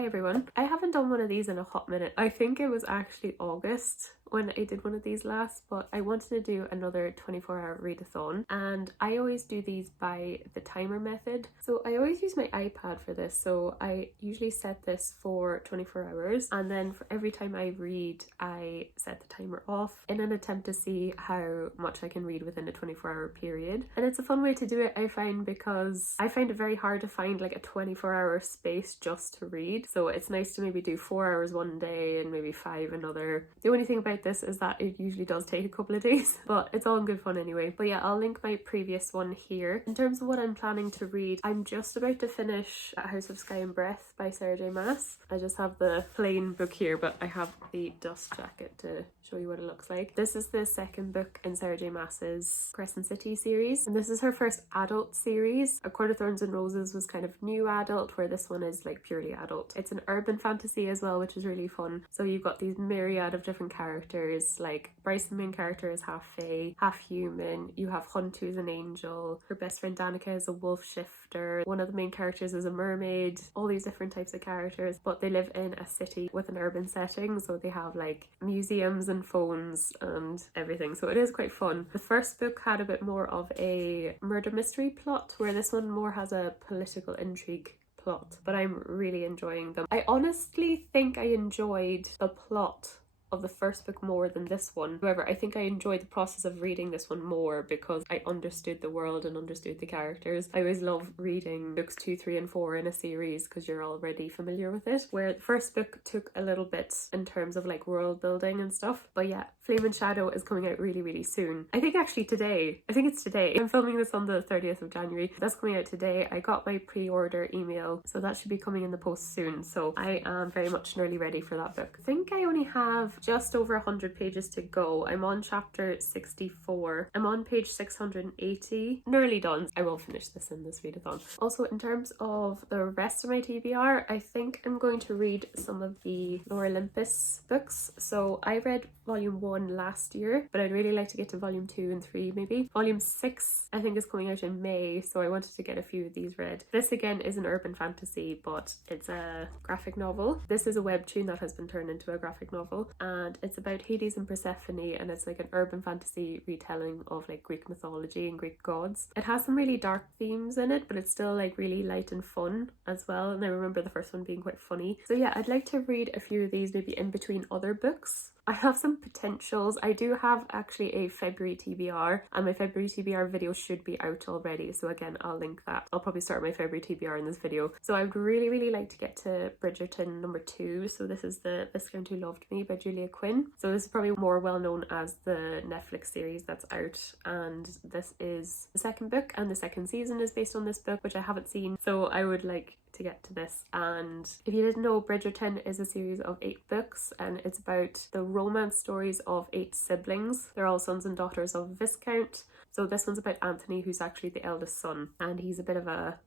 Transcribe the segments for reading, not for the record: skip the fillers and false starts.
Hi everyone. I haven't done one of these in a hot minute. I think it was actually August when I did one of these last, but I wanted to do another 24-hour readathon, and I always do these by the timer method. So I always use my iPad for this, so I usually set this for 24 hours, and then for every time I read I set the timer off in an attempt to see how much I can read within a 24-hour period. And it's a fun way to do it, I find, because I find it very hard to find like a 24-hour space just to read. So it's nice to maybe do 4 hours one day and maybe 5 another. The only thing about this is that it usually does take a couple of days, but it's all in good fun anyway. But yeah, I'll link my previous one here. In terms of what I'm planning to read, I'm just about to finish A House of Sky and Breath by Sarah J Maas. I just have the plain book here, but I have the dust jacket to show you what it looks like. This is the second book in Sarah J Maas's Crescent City series, and this is her first adult series. A Court of Thorns and Roses was kind of new adult, where this one is like purely adult. It's an urban fantasy as well, which is really fun. So you've got these myriad of different characters, like Bryce, the main character, is half fae, half human. You have Hunt, who's an angel. Her best friend Danica is a wolf shifter. One of the main characters is a mermaid. All these different types of characters, but they live in a city with an urban setting, so they have like museums and phones and everything, so it is quite fun. The first book had a bit more of a murder mystery plot, where this one more has a political intrigue plot, but I'm really enjoying them. I honestly think I enjoyed the plot of the first book more than this one. However, I think I enjoyed the process of reading this one more because I understood the world and understood the characters. I always love reading books 2, 3 and 4 in a series because you're already familiar with it, where the first book took a little bit in terms of like world building and stuff. But yeah, Flame and Shadow is coming out really soon. I think actually today. I think it's today. I'm filming this on the 30th of January. That's coming out today. I got my pre-order email, so that should be coming in the post soon. So I am very much nearly ready for that book. I think I only have just over 100 pages to go. I'm on chapter 64. I'm on page 680. Nearly done. I will finish this in this readathon. Also, in terms of the rest of my TBR, I think I'm going to read some of the Lore Olympus books. So I read volume 1 last year, but I'd really like to get to volume 2 and 3 maybe. Volume 6 I think is coming out in May, so I wanted to get a few of these read. This again is an urban fantasy, but it's a graphic novel. This is a webtoon that has been turned into a graphic novel, and it's about Hades and Persephone, and it's like an urban fantasy retelling of like Greek mythology and Greek gods. It has some really dark themes in it, but it's still like really light and fun as well, and I remember the first one being quite funny. So yeah, I'd like to read a few of these maybe in between other books. I have some potentials. I do have actually a February TBR, and my February TBR video should be out already, so again I'll link that. I'll probably start my February TBR in this video. So I would really like to get to Bridgerton number 2. So this is the Viscount Who Loved Me by Julia Quinn. So this is probably more well known as the Netflix series that's out, and this is the second book, and the second season is based on this book, which I haven't seen, so I would like to get to this. And if you didn't know, Bridgerton is a series of 8 books, and it's about the romance stories of 8 siblings. They're all sons and daughters of Viscount. So this one's about Anthony, who's actually the eldest son, and he's a bit of a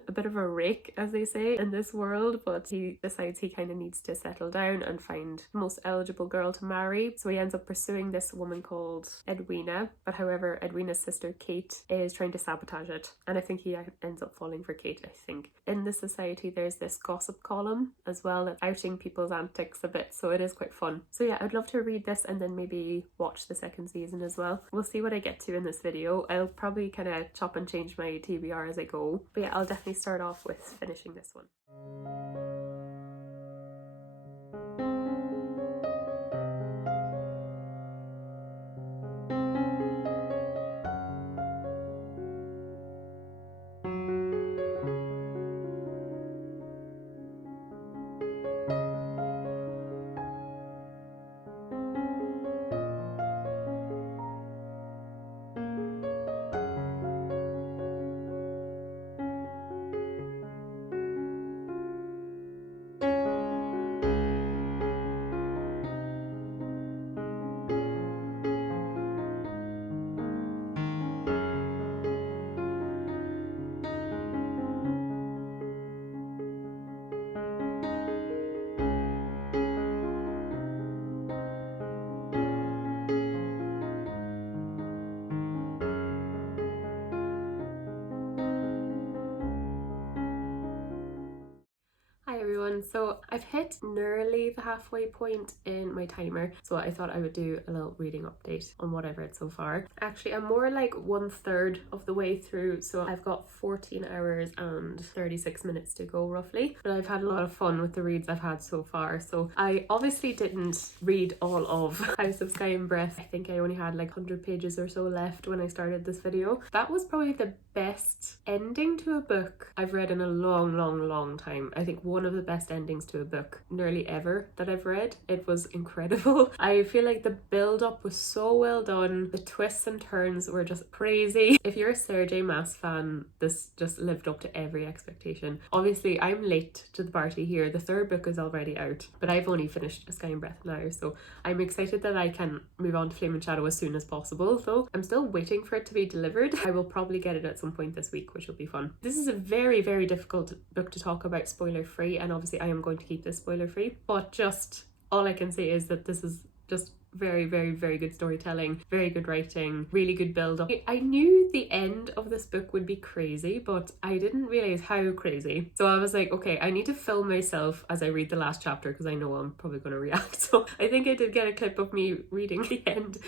rake, as they say, in this world, but he decides he kind of needs to settle down and find the most eligible girl to marry. So he ends up pursuing this woman called Edwina, but however Edwina's sister Kate is trying to sabotage it, and I think he ends up falling for Kate. I think in the society there's this gossip column as well that's outing people's antics a bit, so it is quite fun. So yeah, I'd love to read this and then maybe watch the second season as well. We'll see what I get to in this video. I'll probably kind of chop and change my TBR as I go, but yeah, I'll definitely start off with finishing this one. So I've hit nearly the halfway point in my timer, so I thought I would do a little reading update on what I've read so far. Actually, I'm more like 1/3 of the way through, so I've got 14 hours and 36 minutes to go roughly, but I've had a lot of fun with the reads I've had so far. So I obviously didn't read all of House of Sky and Breath. I think I only had like 100 pages or so left when I started this video. That was probably the best ending to a book I've read in a long time. I think one of the best endings to a book nearly ever that I've read. It was incredible. I feel like the build up was so well done. The twists and turns were just crazy. If you're a Sarah J Maas fan, this just lived up to every expectation. Obviously, I'm late to the party here. The third book is already out, but I've only finished Sky and Breath now, so I'm excited that I can move on to Flame and Shadow as soon as possible, though I'm still waiting for it to be delivered. I will probably get it at some point this week, which will be fun. This is a very difficult book to talk about spoiler free, and obviously I am going to keep this spoiler free, but just all I can say is that this is just very good storytelling, very good writing, really good build up. I knew the end of this book would be crazy, but I didn't realize how crazy. So I was like, okay, I need to film myself as I read the last chapter because I know I'm probably going to react. So I think I did get a clip of me reading the end.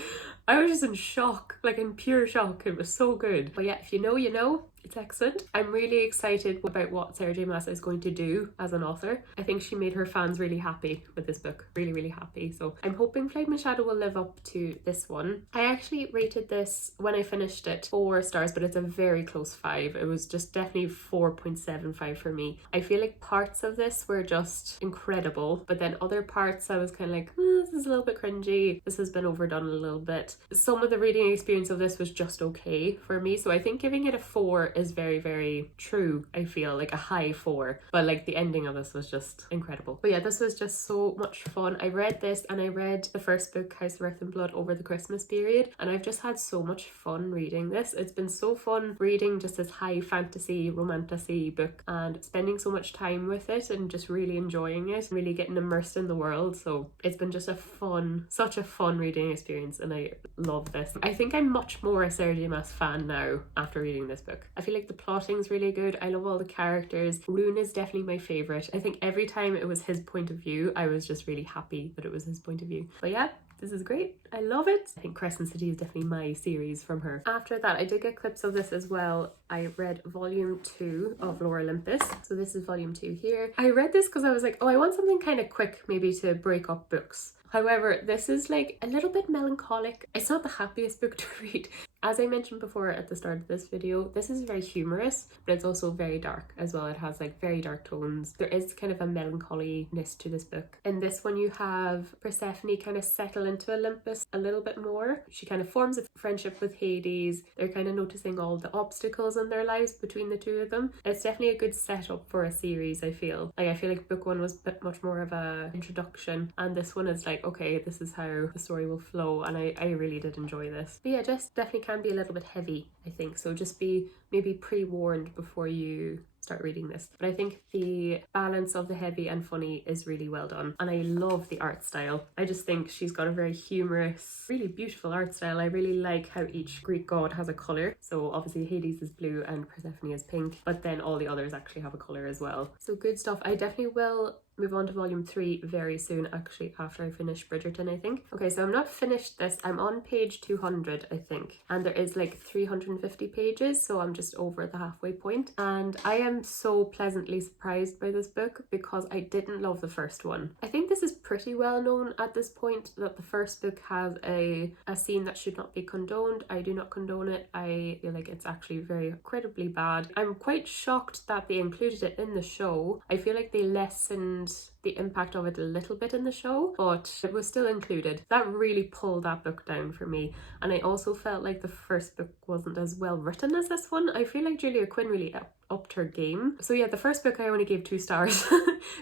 I was just in shock, like in pure shock. It was so good. But yeah, if you know, you know. It's excellent. I'm really excited about what Sarah J Maas is going to do as an author. I think she made her fans really happy with this book. Really happy. So I'm hoping Flame and Shadow will live up to this one. I actually rated this when I finished it 4 stars, but it's a very close 5. It was just definitely 4.75 for me. I feel like parts of this were just incredible, but then other parts I was kind of like, this is a little bit cringy. This has been overdone a little bit. Some of the reading experience of this was just okay for me. So I think giving it a 4 is very true. I feel like a high 4, but like the ending of this was just incredible. But yeah, this was just so much fun. I read this and I read the first book, House of Earth and Blood, over the Christmas period, and I've just had so much fun reading this. It's been so fun reading just this high fantasy romantasy book and spending so much time with it and just really enjoying it, really getting immersed in the world. So it's been just such a fun reading experience, and I love this. I think I'm much more a Sarah J Maas fan now after reading this book. I feel like the plotting's really good. I love all the characters. Rune is definitely my favourite. I think every time it was his point of view, I was just really happy that it was his point of view. But yeah, this is great. I love it. I think Crescent City is definitely my series from her. After that, I did get clips of this as well. I read volume 2 of Lore Olympus. So this is volume 2 here. I read this because I was like, oh, I want something kind of quick maybe to break up books. However, this is like a little bit melancholic. It's not the happiest book to read. As I mentioned before at the start of this video, this is very humorous, but it's also very dark as well. It has like very dark tones. There is kind of a melancholiness to this book. In this one, you have Persephone kind of settle into Olympus a little bit more. She kind of forms a friendship with Hades. They're kind of noticing all the obstacles in their lives between the two of them. It's definitely a good setup for a series, I feel. Like, I feel like book 1 was a bit much more of a introduction, and this one is like, okay, this is how the story will flow, and I really did enjoy this. But yeah, just definitely can be a little bit heavy, I think, so just be maybe pre-warned before you start reading this. But I think the balance of the heavy and funny is really well done, and I love the art style. I just think she's got a very humorous, really beautiful art style. I really like how each Greek god has a colour. So obviously Hades is blue and Persephone is pink, but then all the others actually have a colour as well. So good stuff. I definitely will move on to volume 3 very soon, actually, after I finish Bridgerton, I think. Okay, so I'm not finished this. I'm on page 200, I think, and there is like 350 pages, so I'm just over the halfway point. And I am so pleasantly surprised by this book because I didn't love the first one. I think this is pretty well known at this point that the first book has a scene that should not be condoned. I do not condone it. I feel like it's actually very incredibly bad. I'm quite shocked that they included it in the show. I feel like they lessened the impact of it a little bit in the show, but it was still included. That really pulled that book down for me. And I also felt like the first book wasn't as well written as this one. I feel like Julia Quinn really upped her game. So yeah, the first book I only gave 2 stars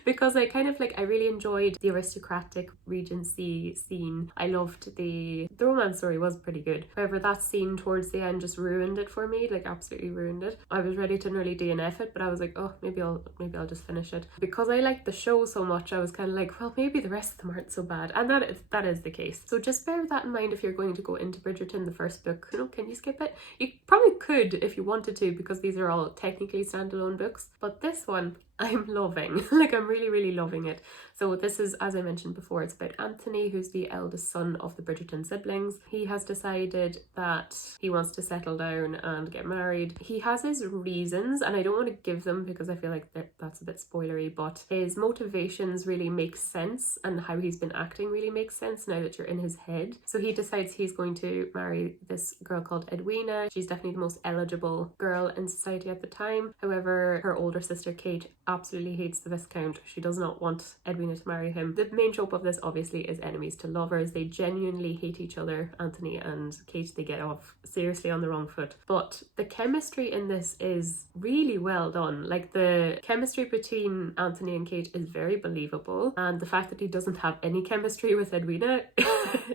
because I kind of like, I really enjoyed the aristocratic regency scene. I loved the romance story was pretty good. However, that scene towards the end just ruined it for me, like absolutely ruined it. I was ready to nearly DNF it, but I was like, oh, maybe I'll just finish it. Because I liked the show so much, I was kind of like, well, maybe the rest of them aren't so bad. And that is the case. So just bear that in mind if you're going to go into Bridgerton, the first book. You know, can you skip it? You probably could if you wanted to, because these are all technically standalone books, but this one I'm loving. Like, I'm really, really loving it. So this is, as I mentioned before, it's about Anthony, who's the eldest son of the Bridgerton siblings. He has decided that he wants to settle down and get married. He has his reasons, and I don't want to give them because I feel like that's a bit spoilery, but his motivations really make sense, and how he's been acting really makes sense now that you're in his head. So he decides he's going to marry this girl called Edwina. She's definitely the most eligible girl in society at the time. However, her older sister Kate absolutely hates the Viscount. She does not want Edwina to marry him. The main trope of this obviously is enemies to lovers. They genuinely hate each other. Anthony and Kate, they get off seriously on the wrong foot. But the chemistry in this is really well done. Like, the chemistry between Anthony and Kate is very believable, and the fact that he doesn't have any chemistry with Edwina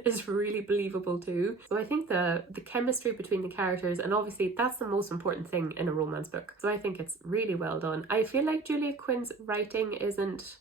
is really believable too. So I think the chemistry between the characters, and obviously that's the most important thing in a romance book. So I think it's really well done. I feel like Julia Quinn's writing isn't,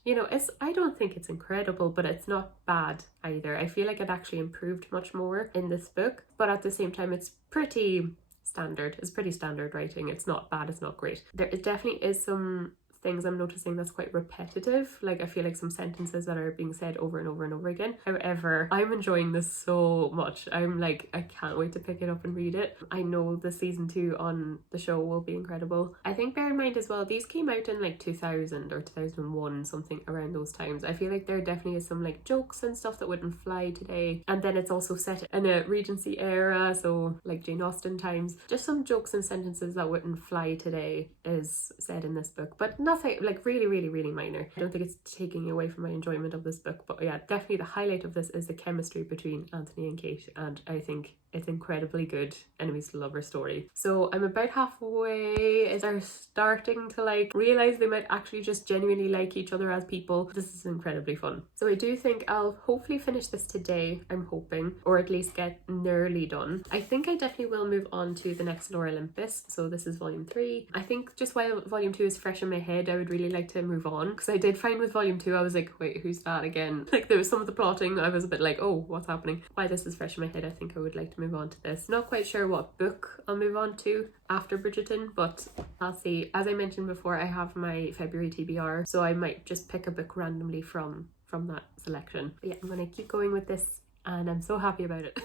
I don't think it's incredible, but it's not bad either. I feel like it actually improved much more in this book, but at the same time it's pretty standard. It's pretty standard writing. It's not bad, it's not great. There definitely is some things I'm noticing that's quite repetitive. Like, I feel like some sentences that are being said over and over and over again. However, I'm enjoying this so much. I'm like, I can't wait to pick it up and read it. I know the season 2 on the show will be incredible. I think, bear in mind as well, these came out in like 2000 or 2001, something around those times. I feel like there definitely is some like jokes and stuff that wouldn't fly today. And then it's also set in a Regency era, so like Jane Austen times. Just some jokes and sentences that wouldn't fly today is said in this book, but nothing like really, really, really minor. I don't think it's taking away from my enjoyment of this book, but yeah, definitely the highlight of this is the chemistry between Anthony and Kate, and I think it's incredibly good enemies to lovers story. So I'm about halfway. They're starting to like realize they might actually just genuinely like each other as people. This is incredibly fun. So I do think I'll hopefully finish this today, I'm hoping, or at least get nearly done. I think I definitely will move on to the next Lore Olympus. So this is volume 3. I think just while volume 2 is fresh in my head, I would really like to move on, because I did find with volume 2 I was like, wait, who's that again? Like, there was some of the plotting I was a bit like, oh, what's happening? While this is fresh in my head, I think I would like to move on to this. Not quite sure what book I'll move on to after Bridgerton, but I'll see. As I mentioned before, I have my February TBR, so I might just pick a book randomly from that selection. But yeah, I'm gonna keep going with this, and I'm so happy about it.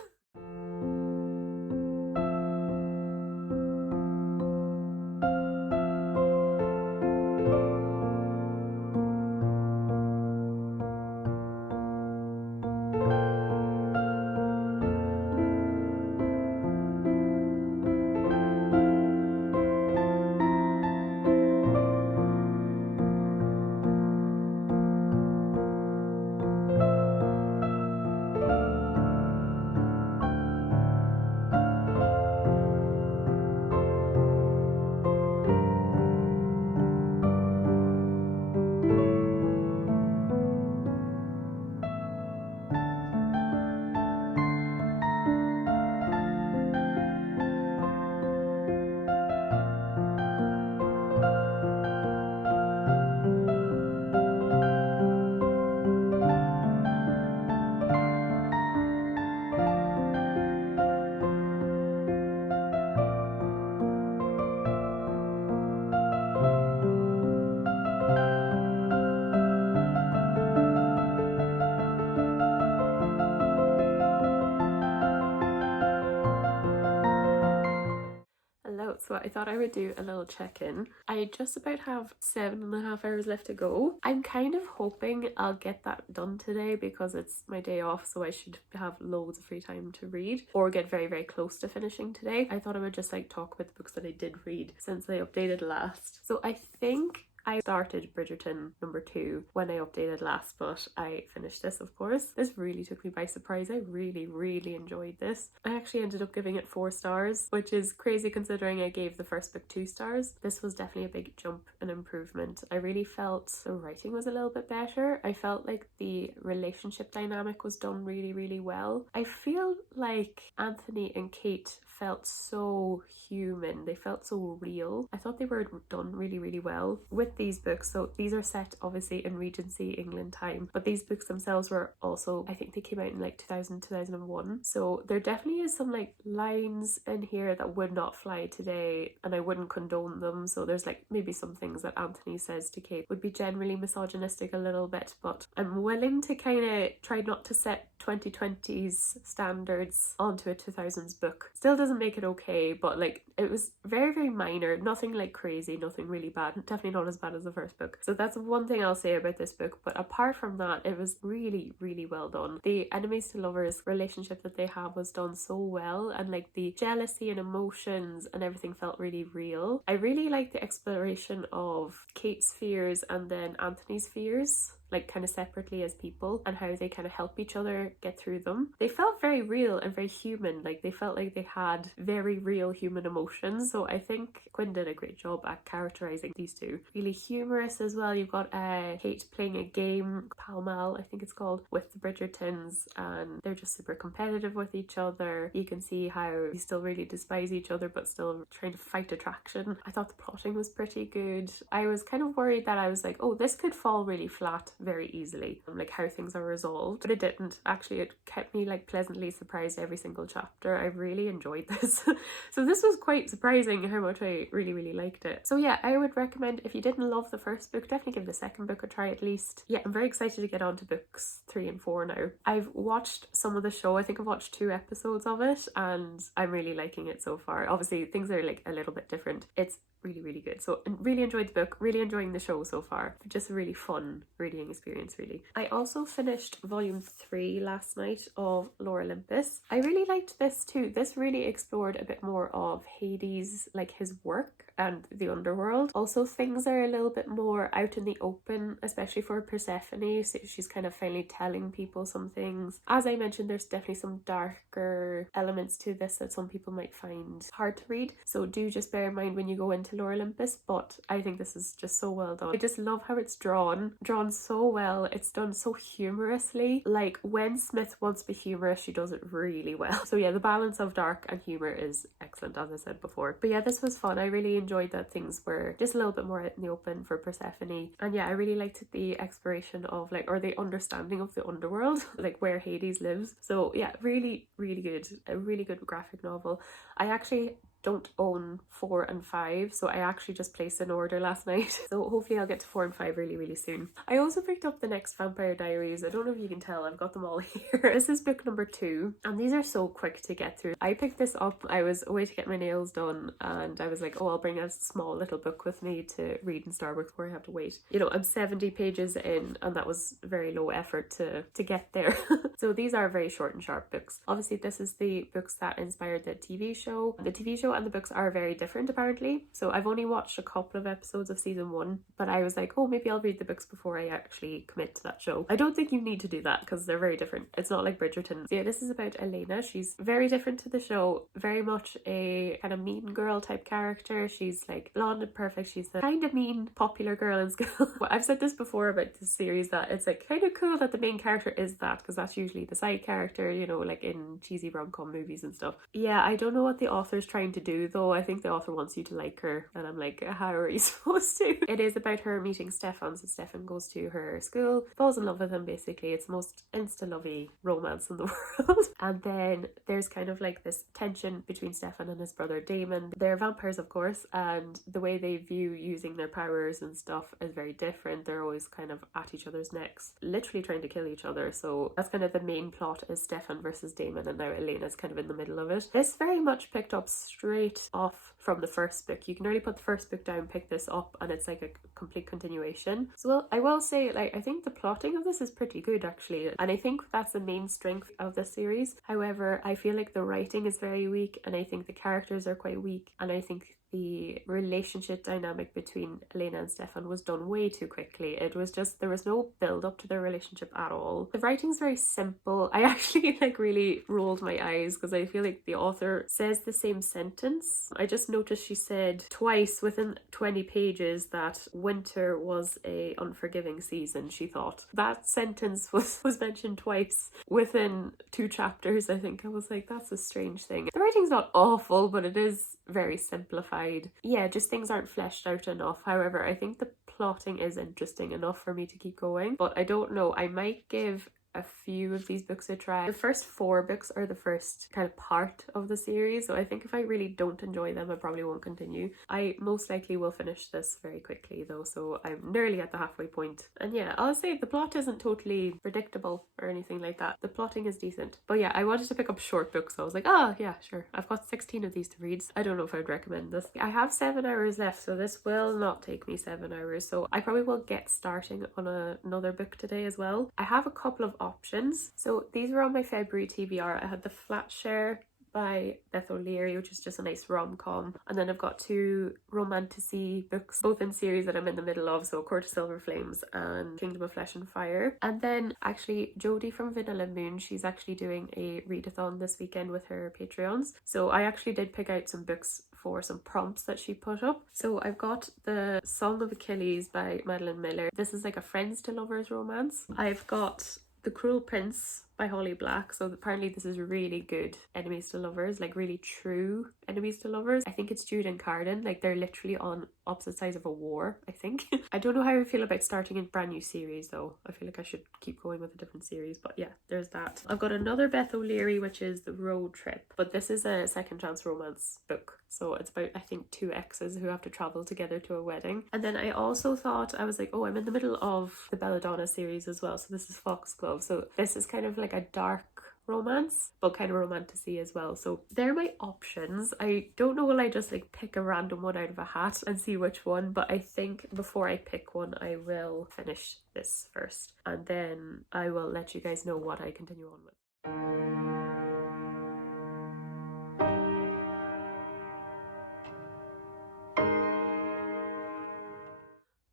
Hello, so I thought I would do a little check-in. I just about have 7.5 hours left to go. I'm kind of hoping I'll get that done today because it's my day off, so I should have loads of free time to read, or get very, very close to finishing today. I thought I would just like talk about the books that I did read since I updated last. So I think I started Bridgerton number 2 when I updated last, but I finished this, of course. This really took me by surprise. I really, really enjoyed this. I actually ended up giving it 4 stars, which is crazy considering I gave the first book 2 stars. This was definitely a big jump and improvement. I really felt the writing was a little bit better. I felt like the relationship dynamic was done really, really well. I feel like Anthony and Kate felt so human. They felt so real. I thought they were done really, really well with these books. So these are set obviously in Regency England time, but these books themselves were also, I think they came out in like 2000, 2001. So there definitely is some like lines in here that would not fly today, and I wouldn't condone them. So there's like maybe some things that Anthony says to Kate would be generally misogynistic a little bit, but I'm willing to kind of try not to set 2020's standards onto a 2000s book. Still doesn't make it okay, but like it was very, very minor, nothing like crazy, nothing really bad, definitely not as bad as the first book. So that's one thing I'll say about this book, but apart from that, it was really, really well done. The enemies to lovers relationship that they have was done so well, and like the jealousy and emotions and everything felt really real. I really like the exploration of Kate's fears and then Anthony's fears, like kind of separately as people, and how they kind of help each other get through them. They felt very real and very human, like they felt like they had very real human emotions. So I think Quinn did a great job at characterizing these two. Really humorous as well. You've got Kate playing a game, Pall Mall I think it's called, with the Bridgertons, and they're just super competitive with each other. You can see how they still really despise each other but still trying to fight attraction. I thought the plotting was pretty good. I was kind of worried that I was like, oh, this could fall really flat very easily, like how things are resolved, but it didn't. Actually, it kept me like pleasantly surprised every single chapter. I really enjoyed this. So this was quite surprising how much I really, really liked it. So yeah, I would recommend, if you didn't love the first book, definitely give the second book a try at least. Yeah, I'm very excited to get on to books 3 and 4 now. I've watched some of the show. I think I've watched 2 episodes of it and I'm really liking it so far. Obviously things are like a little bit different. It's really, really good. So I really enjoyed the book, really enjoying the show so far. Just a really fun reading experience, really. I also finished volume 3 last night of Lore Olympus. I really liked this too. This really explored a bit more of Hades, like his work and the underworld. Also things are a little bit more out in the open, especially for Persephone. So she's kind of finally telling people some things. As I mentioned, there's definitely some darker elements to this that some people might find hard to read. So do just bear in mind when you go into Lore Olympus, but I think this is just so well done. I just love how it's drawn so well. It's done so humorously. Like when Smith wants to be humorous, she does it really well. So yeah, the balance of dark and humor is excellent, as I said before. But yeah, this was fun. I really enjoyed that things were just a little bit more out in the open for Persephone. And yeah, I really liked the exploration of like, or the understanding of the underworld, like where Hades lives. So yeah, really, really good. A really good graphic novel. I actually don't own 4 and 5, so I actually just placed an order last night. So hopefully I'll get to 4 and 5 really, really soon. I also picked up the next Vampire Diaries. I don't know if you can tell, I've got them all here. This is book number 2, and these are so quick to get through. I picked this up, I was away to get my nails done, and I was like, oh, I'll bring a small little book with me to read in Starbucks before I have to wait. You know, I'm 70 pages in, and that was very low effort to get there. So these are very short and sharp books. Obviously, this is the books that inspired the TV show. The TV show and the books are very different apparently. So I've only watched a couple of episodes of season 1, but I was like, oh, maybe I'll read the books before I actually commit to that show. I don't think you need to do that because they're very different. It's not like Bridgerton. So yeah, this is about Elena. She's very different to the show, very much a kind of mean girl type character. She's like blonde and perfect. She's the kind of mean popular girl in school. I've said this before about this series, that it's like kind of cool that the main character is that, because that's usually the side character, you know, like in cheesy rom-com movies and stuff. Yeah, I don't know what the author's trying to do though. I think the author wants you to like her, and I'm like, how are you supposed to? It is about her meeting Stefan. So Stefan goes to her school, falls in love with him basically. It's the most insta-lovey romance in the world. And then there's kind of like this tension between Stefan and his brother Damon. They're vampires, of course, and the way they view using their powers and stuff is very different. They're always kind of at each other's necks, literally trying to kill each other. So that's kind of the main plot, is Stefan versus Damon, and now Elena's kind of in the middle of it. This very much picked up straight off from the first book. You can already put the first book down, pick this up, and it's like a complete continuation. So well, I will say, like, I think the plotting of this is pretty good actually, and I think that's the main strength of this series. However, I feel like the writing is very weak, and I think the characters are quite weak, and I think the relationship dynamic between Elena and Stefan was done way too quickly. It was just, there was no build up to their relationship at all. The writing's very simple. I actually like really rolled my eyes because I feel like the author says the same sentence. I just noticed she said twice within 20 pages that winter was a unforgiving season, she thought. That sentence was mentioned twice within 2 chapters, I think. I was like, that's a strange thing. The writing's not awful, but it is very simplified. Yeah, just things aren't fleshed out enough. However, I think the plotting is interesting enough for me to keep going, but I don't know, I might give a few of these books a try. The first 4 books are the first kind of part of the series, so I think if I really don't enjoy them, I probably won't continue. I most likely will finish this very quickly though, so I'm nearly at the halfway point. And yeah, I'll say the plot isn't totally predictable or anything like that. The plotting is decent. But yeah, I wanted to pick up short books, so I was like, oh yeah, sure. I've got 16 of these to read. I don't know if I'd recommend this. I have 7 hours left, so this will not take me 7 hours, so I probably will get starting on another book today as well. I have a couple of options. So these were on my February TBR. I had The Flat Share by Beth O'Leary, which is just a nice rom-com, and then I've got 2 romantic-y books, both in series that I'm in the middle of, so Court of Silver Flames and Kingdom of Flesh and Fire. And then actually Jodie from Vanilla Moon, she's actually doing a readathon this weekend with her Patreons, so I actually did pick out some books for some prompts that she put up. So I've got The Song of Achilles by Madeline Miller. This is like a friends to lovers romance. I've got The Cruel Prince by Holly Black. So apparently this is really good enemies to lovers, like really true enemies to lovers. I think it's Jude and Carden, like they're literally on opposite sides of a war, I think. I don't know how I feel about starting a brand new series though. I feel like I should keep going with a different series, but yeah, there's that. I've got another Beth O'Leary, which is The Road Trip, but this is a second chance romance book. So it's about, I think, 2 exes who have to travel together to a wedding. And then I also thought, I was like, oh, I'm in the middle of the Belladonna series as well. So this is Foxglove. So this is kind of like a dark romance, but kind of romantic-y as well. So they're my options. I don't know, will I just like pick a random one out of a hat and see which one, but I think before I pick one, I will finish this first, and then I will let you guys know what I continue on with.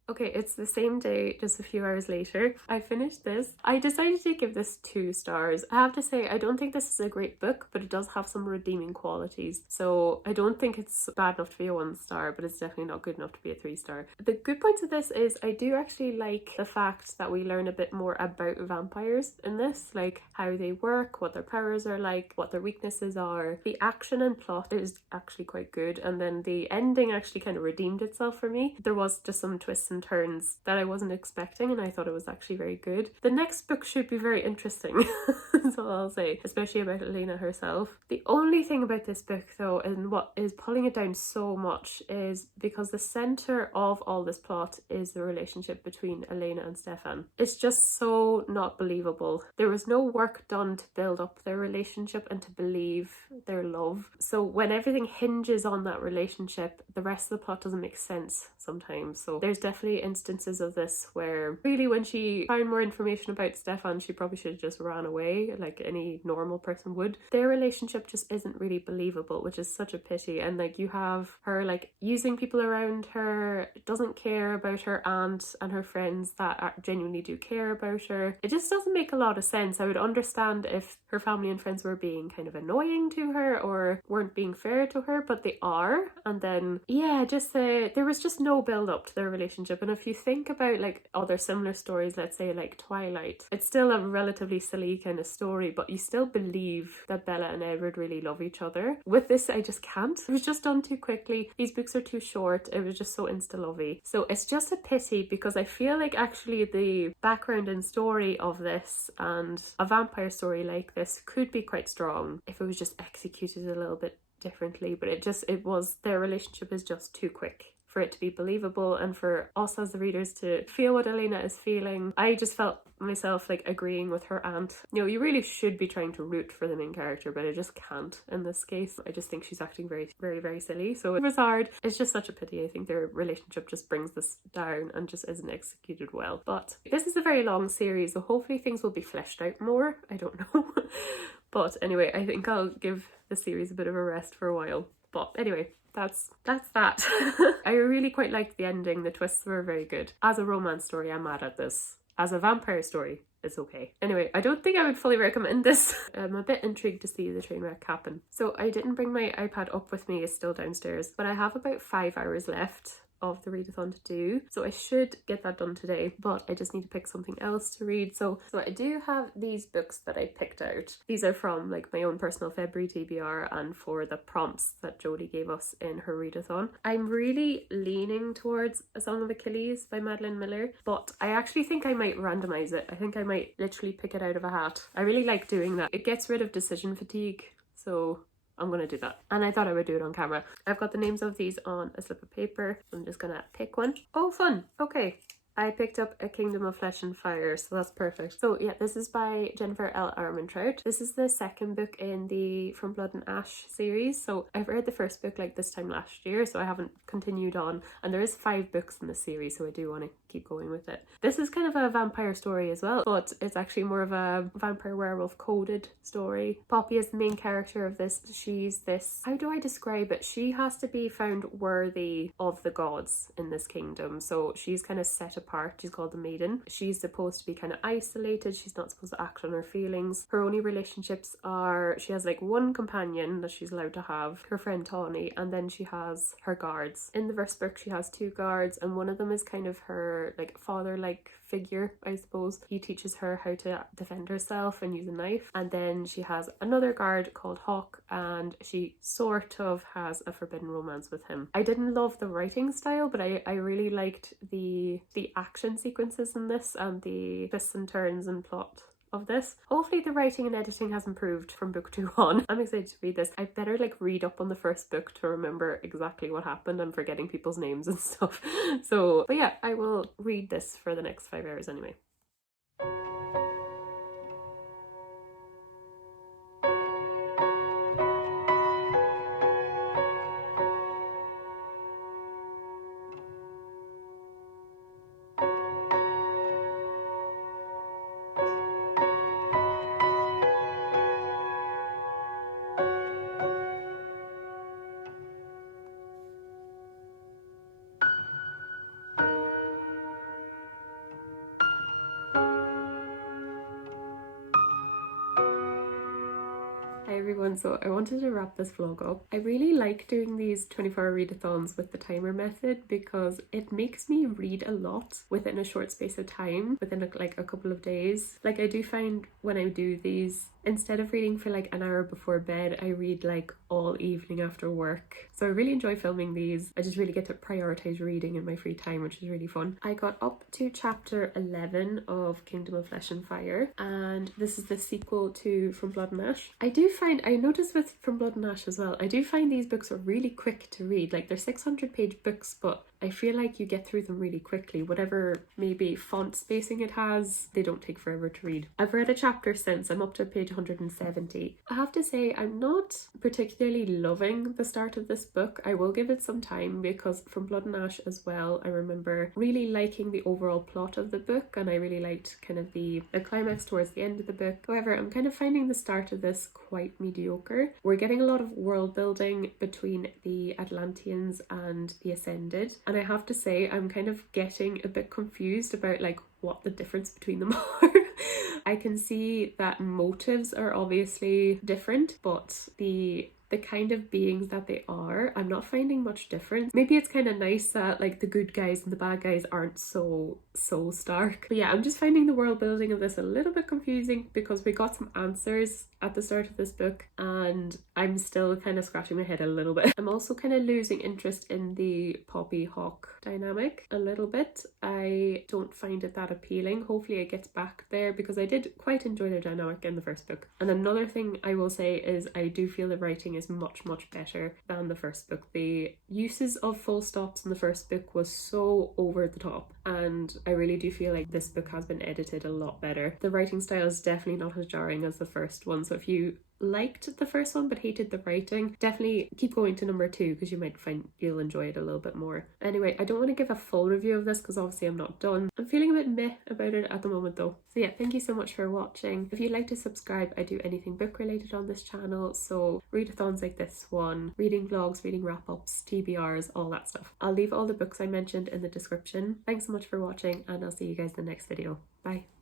Okay, it's the same day, just a few hours later. I finished this. I decided to give this 2 stars. I have to say, I don't think this is a great book, but it does have some redeeming qualities. So I don't think it's bad enough to be a 1 star, but it's definitely not good enough to be a 3 star. The good points of this is I do actually like the fact that we learn a bit more about vampires in this, like how they work, what their powers are like, what their weaknesses are. The action and plot is actually quite good, and then the ending actually kind of redeemed itself for me. There was just some twists and turns that I wasn't expecting, and I thought it was actually very good. The next book should be very interesting, that's all I'll say, especially about Elena herself. The only thing about this book though, and what is pulling it down so much, is because the center of all this plot is the relationship between Elena and Stefan. It's just so not believable. There was no work done to build up their relationship and to believe their love. So when everything hinges on that relationship, the rest of the plot doesn't make sense sometimes. So there's definitely instances of this where really when she found more information about Stefan, she probably should have just ran away like any normal person would. Their relationship just isn't really believable, which is such a pity. And like you have her like using people around her, doesn't care about her aunt and her friends that genuinely do care about her. It just doesn't make a lot of sense. I would understand if her family and friends were being kind of annoying to her or weren't being fair to her, but they are. And then yeah, just there was just no build up to their relationship. And if you think about like other similar stories, let's say like Twilight, it's still a relatively silly kind of story, but you still believe that Bella and Edward really love each other. With this, I just can't. It was just done too quickly. These books are too short. It was just so insta-lovey. So it's just a pity, because I feel like actually the background and story of this and a vampire story like this could be quite strong if it was just executed a little bit differently, but their relationship is just too quick for it to be believable, and for us as the readers to feel what Elena is feeling. I just felt myself like agreeing with her aunt. You know, you really should be trying to root for the main character, but I just can't in this case. I just think she's acting very, very, very silly. So it was hard. It's just such a pity. I think their relationship just brings this down and just isn't executed well. But this is a very long series, so hopefully things will be fleshed out more. I don't know. But anyway, I think I'll give the series a bit of a rest for a while. But anyway, that's that. I really quite liked the ending. The twists were very good. As a romance story, I'm mad at this. As a vampire story, it's okay. Anyway, I don't think I would fully recommend this. I'm a bit intrigued to see the train wreck happen. So I didn't bring my iPad up with me, it's still downstairs, but I have about 5 hours left of the readathon to do, so I should get that done today, but I just need to pick something else to read. So I do have these books that I picked out. These are from like my own personal February TBR and for the prompts that Jodie gave us in her readathon. I'm really leaning towards A Song of Achilles by Madeline Miller, but I actually think I might randomize it. I think I might literally pick it out of a hat. I really like doing that. It gets rid of decision fatigue, so I'm gonna do that. And I thought I would do it on camera. I've got the names of these on a slip of paper. I'm just gonna pick one. Oh, fun. Okay. I picked up A Kingdom of Flesh and Fire, so that's perfect. So yeah, this is by Jennifer L. Armentrout. This is the second book in the From Blood and Ash series. So I've read the first book like this time last year, so I haven't continued on. And there is 5 books in the series, so I do want to keep going with it. This is kind of a vampire story as well, but it's actually more of a vampire werewolf coded story. Poppy is the main character of this. She's this, how do I describe it? She has to be found worthy of the gods in this kingdom. So she's kind of set apart. She's called the Maiden. She's supposed to be kind of isolated. She's not supposed to act on her feelings. Her only relationships are, she has like one companion that she's allowed to have, her friend Tawny, and then she has her guards. In the first book she has 2 guards, and one of them is kind of her like father-like figure, I suppose. He teaches her how to defend herself and use a knife. And then she has another guard called Hawk, and she sort of has a forbidden romance with him. I didn't love the writing style, but I really liked the action sequences in this and the twists and turns and plot of this. Hopefully the writing and editing has improved from book 2 on. I'm excited to read this. I better like read up on the first book to remember exactly what happened. I'm forgetting people's names and stuff. So, but yeah, I will read this for the next 5 hours anyway. Hi everyone, so I wanted to wrap this vlog up. I really like doing these 24-hour readathons with the timer method because it makes me read a lot within a short space of time, within like a couple of days. Like I do find when I do these, instead of reading for like an hour before bed, I read like all evening after work. So I really enjoy filming these. I just really get to prioritize reading in my free time, which is really fun. I got up to chapter 11 of Kingdom of Flesh and Fire, and this is the sequel to From Blood and Ash. I noticed with From Blood and Ash as well, I do find these books are really quick to read. Like they're 600-page books, but I feel like you get through them really quickly. Whatever maybe font spacing it has, they don't take forever to read. I've read a chapter since. I'm up to page 170. I have to say I'm not particularly loving the start of this book. I will give it some time because From Blood and Ash as well, I remember really liking the overall plot of the book, and I really liked kind of the climax towards the end of the book. However, I'm kind of finding the start of this quite mediocre. We're getting a lot of world building between the Atlanteans and the Ascended, and I have to say I'm kind of getting a bit confused about like what the difference between them are. I can see that motives are obviously different, but the kind of beings that they are, I'm not finding much difference. Maybe it's kind of nice that like the good guys and the bad guys aren't so stark. But yeah, I'm just finding the world building of this a little bit confusing because we got some answers at the start of this book and I'm still kind of scratching my head a little bit. I'm also kind of losing interest in the Poppy Hawk dynamic a little bit. I don't find it that appealing. Hopefully it gets back there because I did quite enjoy their dynamic in the first book. And another thing I will say is I do feel the writing is much better than the first book. The uses of full stops in the first book was so over the top, and I really do feel like this book has been edited a lot better. The writing style is definitely not as jarring as the first one, so if you liked the first one but hated the writing, definitely keep going to number 2 because you might find you'll enjoy it a little bit more. Anyway, I don't want to give a full review of this because obviously I'm not done. I'm feeling a bit meh about it at the moment though. So yeah, thank you so much for watching. If you'd like to subscribe, I do anything book related on this channel, so readathons like this one, reading vlogs, reading wrap-ups, TBRs, all that stuff. I'll leave all the books I mentioned in the description. Thanks so much for watching and I'll see you guys in the next video. Bye.